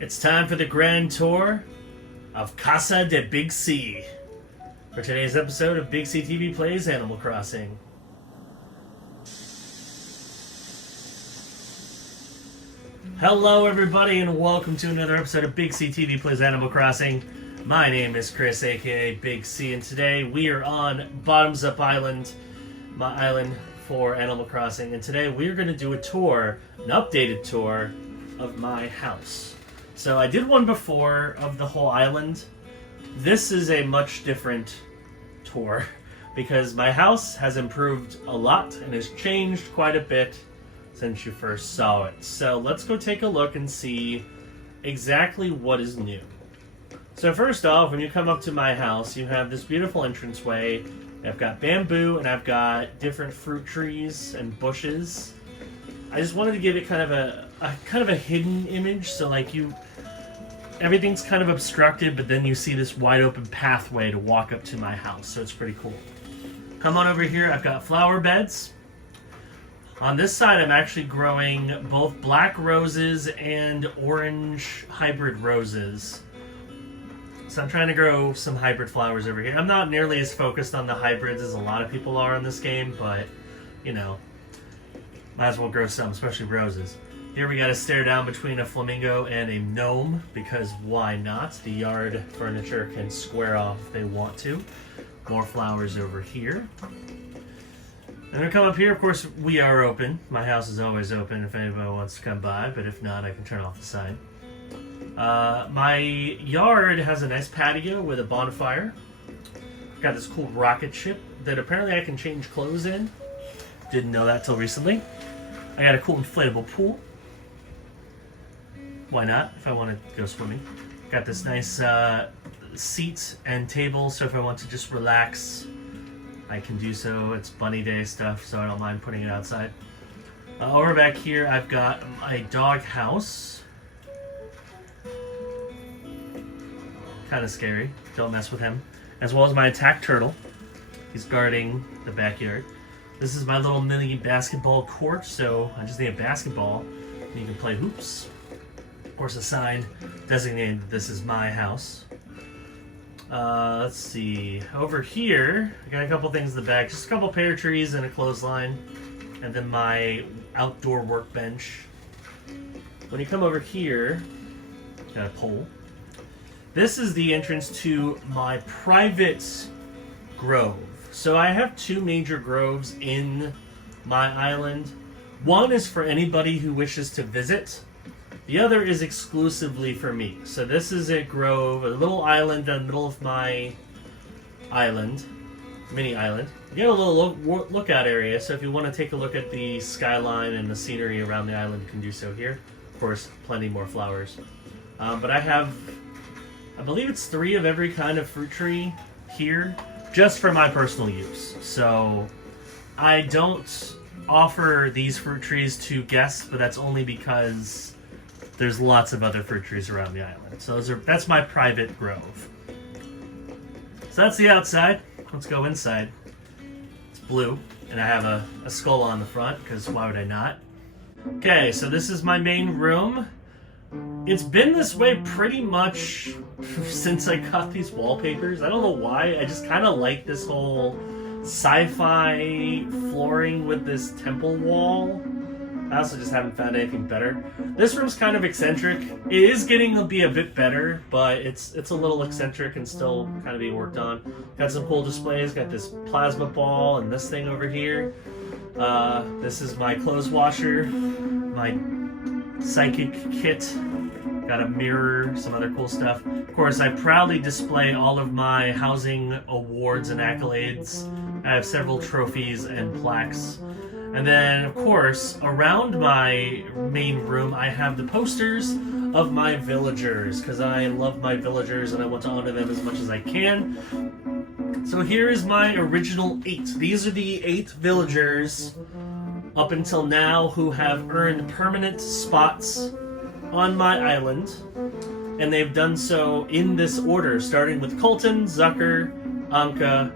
It's time for the grand tour of Casa De BigC for today's episode of BigCTV Plays Animal Crossing. Hello everybody and welcome to another episode of BigCTV Plays Animal Crossing. My name is Chris, aka Big C, and today we are on Bottoms Up Island, my island for Animal Crossing, and today we're going to do a tour, an updated tour of my house. So I did one before of the whole island. This is a much different tour because my house has improved a lot and has changed quite a bit since you first saw it. So let's go take a look and see exactly what is new. So first off, when you come up to my house, you have this beautiful entranceway. I've got bamboo and I've got different fruit trees and bushes. I just wanted to give it kind of a hidden image, so like everything's kind of obstructed, but then you see this wide open pathway to walk up to my house, so it's pretty cool. Come on over here, I've got flower beds. On this side, I'm actually growing both black roses and orange hybrid roses. So I'm trying to grow some hybrid flowers over here. I'm not nearly as focused on the hybrids as a lot of people are in this game, but, you know, might as well grow some, especially roses. Here we got a stare down between a flamingo and a gnome, because why not? The yard furniture can square off if they want to. More flowers over here. And we come up here, of course, we are open. My house is always open if anybody wants to come by, but if not, I can turn off the sign. My yard has a nice patio with a bonfire. Got this cool rocket ship that apparently I can change clothes in. Didn't know that till recently. I got a cool inflatable pool. Why not, if I want to go swimming. Got this nice seat and table, so if I want to just relax, I can do so. It's bunny day stuff, so I don't mind putting it outside. Over back here, I've got my dog house. Kind of scary. Don't mess with him. As well as my attack turtle. He's guarding the backyard. This is my little mini basketball court, so I just need a basketball and you can play hoops. Of course, a sign designating this is my house. Let's see. Over here, I got a couple things in the back. Just a couple pear trees and a clothesline. And then my outdoor workbench. When you come over here, got a pole. This is the entrance to my private grove. So I have two major groves in my island. One is for anybody who wishes to visit. The other is exclusively for me. So this is a grove, a little island in the middle of my island, mini island. You got a little lookout area, so if you want to take a look at the skyline and the scenery around the island, you can do so here. Of course, plenty more flowers. But I believe it's 3 of every kind of fruit tree here, just for my personal use. So I don't offer these fruit trees to guests, but that's only because there's lots of other fruit trees around the island. So that's my private grove. So that's the outside. Let's go inside. It's blue, and I have a skull on the front, because why would I not? Okay, so this is my main room. It's been this way pretty much since I got these wallpapers. I don't know why. I just kind of like this whole sci-fi flooring with this temple wall. I also just haven't found anything better. This room's kind of eccentric. It is getting to be a bit better, but it's a little eccentric and still kind of being worked on. Got some cool displays. Got this plasma ball and this thing over here. This is my clothes washer, my psychic kit. Got a mirror, some other cool stuff. Of course, I proudly display all of my housing awards and accolades. I have several trophies and plaques. And then, of course, around my main room, I have the posters of my villagers, because I love my villagers and I want to honor them as much as I can. So here is my original 8. These are the 8 villagers up until now who have earned permanent spots on my island. And they've done so in this order, starting with Colton, Zucker, Anka,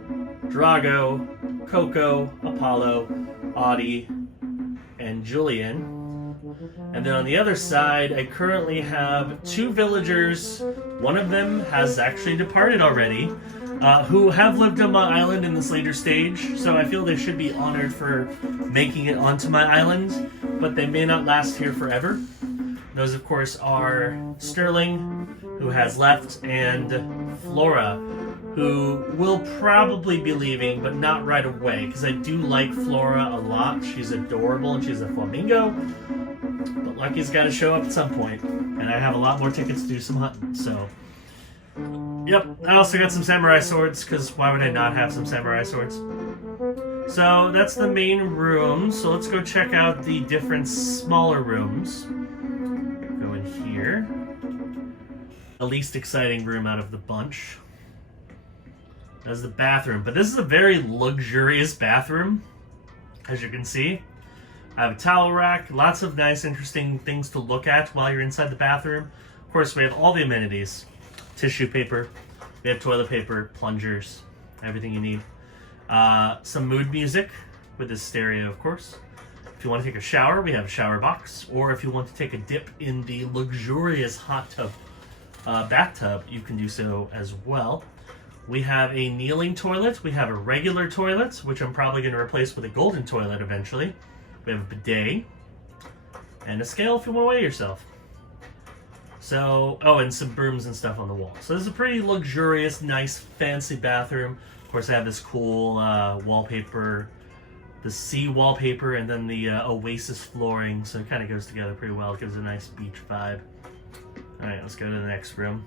Drago, Coco, Apollo, Audie, and Julian. And then on the other side, I currently have 2 villagers. One of them has actually departed already, who have lived on my island in this later stage, so I feel they should be honored for making it onto my island, but they may not last here forever. Those, of course, are Sterling, who has left, and Flora, who will probably be leaving, but not right away, because I do like Flora a lot. She's adorable, and she's a flamingo, but Lucky's got to show up at some point, and I have a lot more tickets to do some hunting, so... Yep, I also got some samurai swords, because why would I not have some samurai swords? So that's the main room, so let's go check out the different smaller rooms. Go in here. The least exciting room out of the bunch. That's the bathroom, but this is a very luxurious bathroom, as you can see. I have a towel rack, lots of nice, interesting things to look at while you're inside the bathroom. Of course, we have all the amenities. Tissue paper, we have toilet paper, plungers, everything you need. Some mood music with this stereo, of course. If you want to take a shower, we have a shower box. Or if you want to take a dip in the luxurious hot tub, bathtub, you can do so as well. We have a kneeling toilet. We have a regular toilet, which I'm probably going to replace with a golden toilet eventually. We have a bidet and a scale if you want to weigh yourself. So, oh, and some brooms and stuff on the wall. So this is a pretty luxurious, nice, fancy bathroom. Of course, I have this cool wallpaper, the sea wallpaper, and then the Oasis flooring. So it kind of goes together pretty well. It gives a nice beach vibe. All right, let's go to the next room.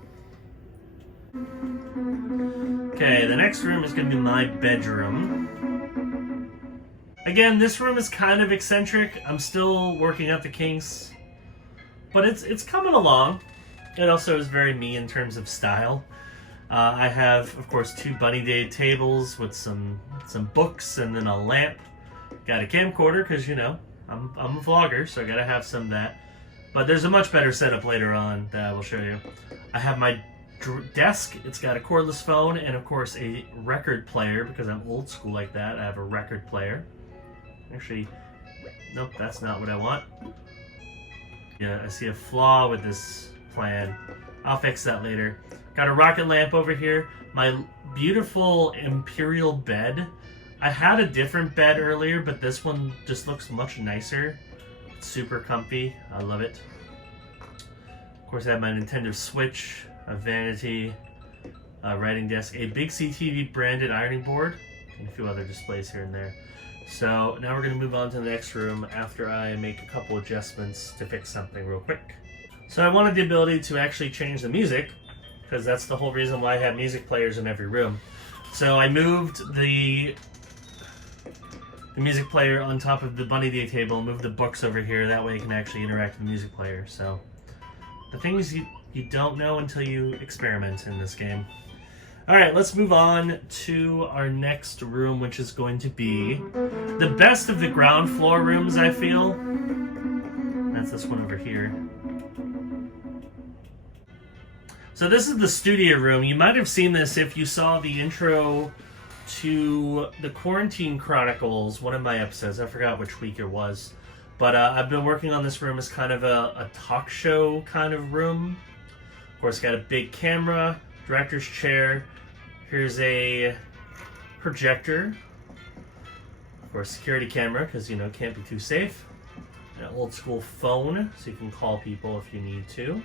Okay, the next room is going to be my bedroom. Again, this room is kind of eccentric. I'm still working out the kinks. But it's coming along. It also is very me in terms of style. I have, of course, 2 bunny day tables with some books and then a lamp. Got a camcorder because, you know, I'm a vlogger, so I gotta have some of that. But there's a much better setup later on that I will show you. I have my desk. It's got a cordless phone and, of course, a record player because I'm old school like that. I have a record player. Actually, nope, that's not what I want. Yeah, I see a flaw with this plan. I'll fix that later. Got a rocket lamp over here. My beautiful imperial bed. I had a different bed earlier, but this one just looks much nicer. It's super comfy. I love it. Of course, I have my Nintendo Switch, a vanity, a writing desk, a BigCTV branded ironing board, and a few other displays here and there. So now we're going to move on to the next room after I make a couple adjustments to fix something real quick. So I wanted the ability to actually change the music, because that's the whole reason why I have music players in every room. So I moved the music player on top of the bunny day table, moved the books over here, that way you can actually interact with the music player. So the things you don't know until you experiment in this game. Alright, let's move on to our next room, which is going to be the best of the ground floor rooms, I feel. That's this one over here. So this is the studio room. You might have seen this if you saw the intro to the Quarantine Chronicles, one of my episodes. I forgot which week it was. But I've been working on this room as kind of a talk show kind of room. Of course, got a big camera, director's chair. Here's a projector. Of course, security camera, because, you know, can't be too safe. An old school phone, so you can call people if you need to.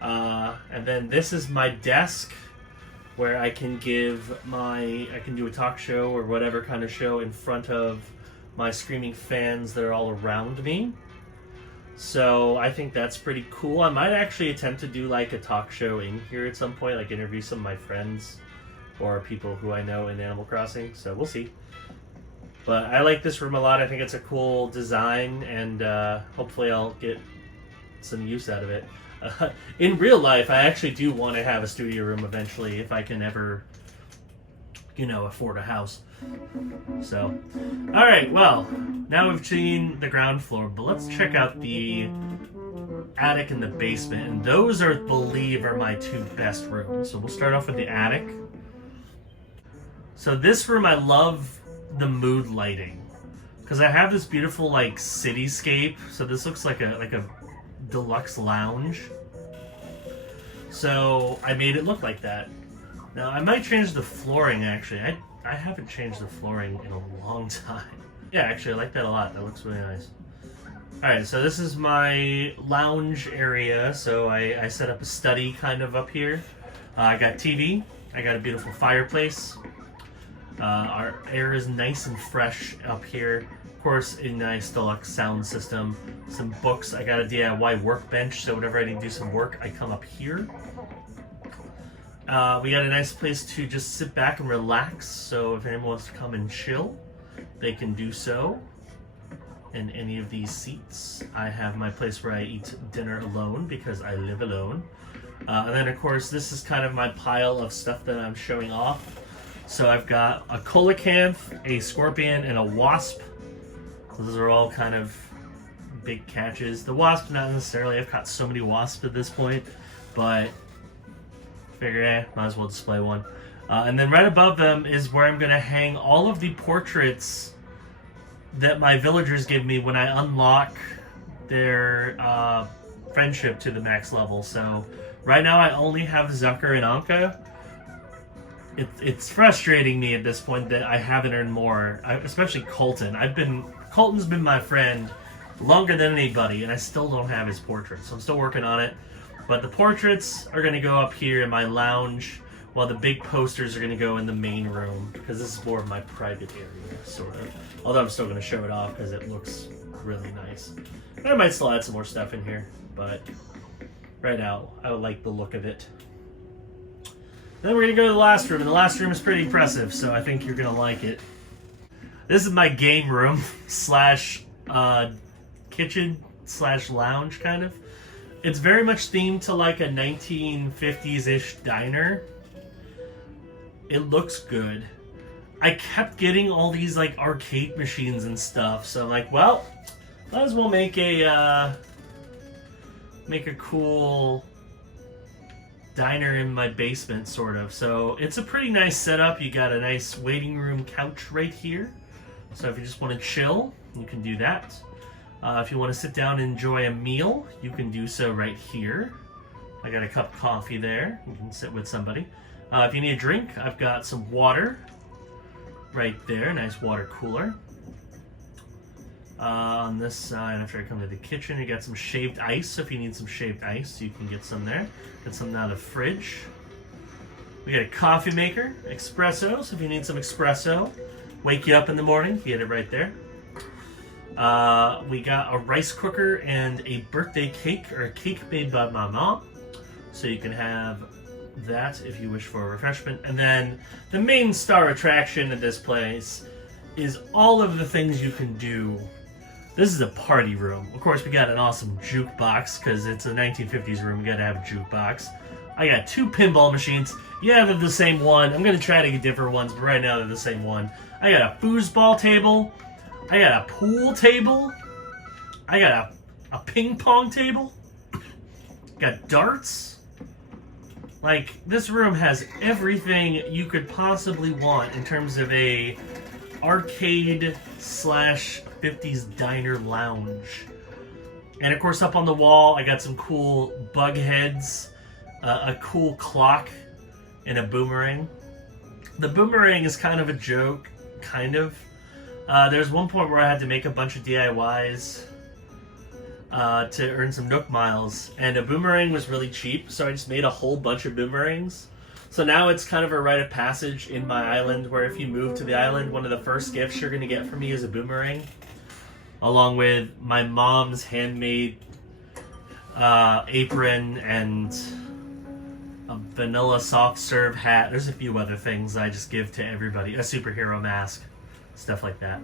And then this is my desk, where I can do a talk show or whatever kind of show in front of my screaming fans that are all around me. So I think that's pretty cool. I might actually attempt to do like a talk show in here at some point, like interview some of my friends or people who I know in Animal Crossing, so we'll see. But I like this room a lot. I think it's a cool design, and hopefully I'll get some use out of it. In real life, I actually do want to have a studio room eventually, if I can ever, you know, afford a house. So, alright, well, now we've seen the ground floor, but let's check out the attic and the basement, and those are, believe, are my 2 best rooms. So we'll start off with the attic. So this room, I love the mood lighting, because I have this beautiful like cityscape. So this looks like a deluxe lounge. So I made it look like that. Now I might change the flooring actually. I haven't changed the flooring in a long time. Yeah, actually I like that a lot. That looks really nice. Alright, so this is my lounge area. So I set up a study kind of up here. I got TV. I got a beautiful fireplace. Our air is nice and fresh up here. Of course, a nice deluxe sound system. Some books. I got a DIY workbench, so whenever I need to do some work, I come up here. We got a nice place to just sit back and relax. So if anyone wants to come and chill, they can do so in any of these seats. I have my place where I eat dinner alone because I live alone. And then, of course, this is kind of my pile of stuff that I'm showing off. So I've got a coelacanth, a scorpion, and a wasp. So those are all kind of big catches. The wasp, not necessarily. I've caught so many wasps at this point, but figure, might as well display one. And then right above them is where I'm going to hang all of the portraits that my villagers give me when I unlock their friendship to the max level. So right now I only have Zucker and Anka. It's frustrating me at this point that I haven't earned more, especially Colton. Colton's been my friend longer than anybody, and I still don't have his portrait, so I'm still working on it. But the portraits are going to go up here in my lounge, while the big posters are going to go in the main room, because this is more of my private area, sort of. Although I'm still going to show it off because it looks really nice. And I might still add some more stuff in here, but right now I like the look of it. Then we're going to go to the last room, and the last room is pretty impressive, so I think you're going to like it. This is my game room slash kitchen slash lounge, kind of. It's very much themed to like a 1950s-ish diner. It looks good. I kept getting all these like arcade machines and stuff, so I'm like, well, might as well make a cool diner in my basement, sort of. So it's a pretty nice setup. You got a nice waiting room couch right here. So if you just want to chill, you can do that. If you want to sit down and enjoy a meal, you can do so right here. I got a cup of coffee there. You can sit with somebody. If you need a drink, I've got some water right there. Nice water cooler. On this side, after I come to the kitchen, you got some shaved ice. So if you need some shaved ice, you can get some there. Get some out of the fridge. We got a coffee maker, espresso. So if you need some espresso, wake you up in the morning, you get it right there. We got a rice cooker and a birthday cake, or a cake made by my mom. So you can have that if you wish for a refreshment. And then the main star attraction of this place is all of the things you can do. This is a party room. Of course, we got an awesome jukebox because it's a 1950s room. We gotta have a jukebox. I got 2 pinball machines. Yeah, they're the same one. I'm gonna try to get different ones, but right now they're the same one. I got a foosball table. I got a pool table. I got a ping pong table. Got darts. Like, this room has everything you could possibly want in terms of a arcade slash 50s diner lounge. And of course, up on the wall, I got some cool bug heads, a cool clock, and a boomerang. The boomerang is kind of a joke, kind of. There's one point where I had to make a bunch of DIYs to earn some Nook miles, and a boomerang was really cheap, so I just made a whole bunch of boomerangs. So now it's kind of a rite of passage in my island, where if you move to the island, one of the first gifts you're going to get from me is a boomerang, along with my mom's handmade apron and a vanilla soft serve hat. There's a few other things I just give to everybody. A superhero mask, stuff like that.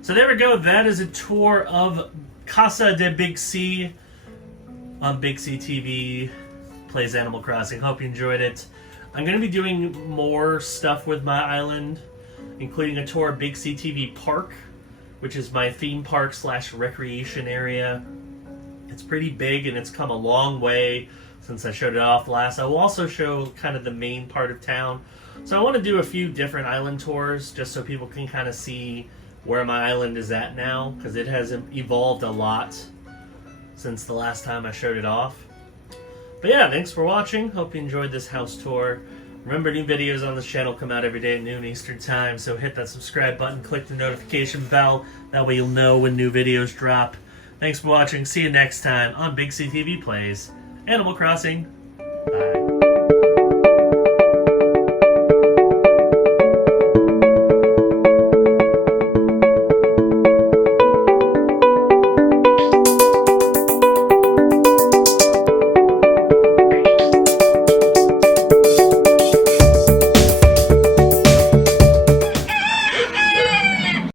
So there we go. That is a tour of Casa De BigC on BigCTV Plays Animal Crossing. Hope you enjoyed it. I'm going to be doing more stuff with my island, including a tour of BigCTV Park, which is my theme park slash recreation area. It's pretty big and it's come a long way since I showed it off last. I will also show kind of the main part of town. So I want to do a few different island tours just so people can kind of see where my island is at now, because it has evolved a lot since the last time I showed it off. But yeah, thanks for watching. Hope you enjoyed this house tour. Remember, new videos on this channel come out every day at noon Eastern Time, so hit that subscribe button, click the notification bell. That way you'll know when new videos drop. Thanks for watching. See you next time on BigCTV Plays Animal Crossing.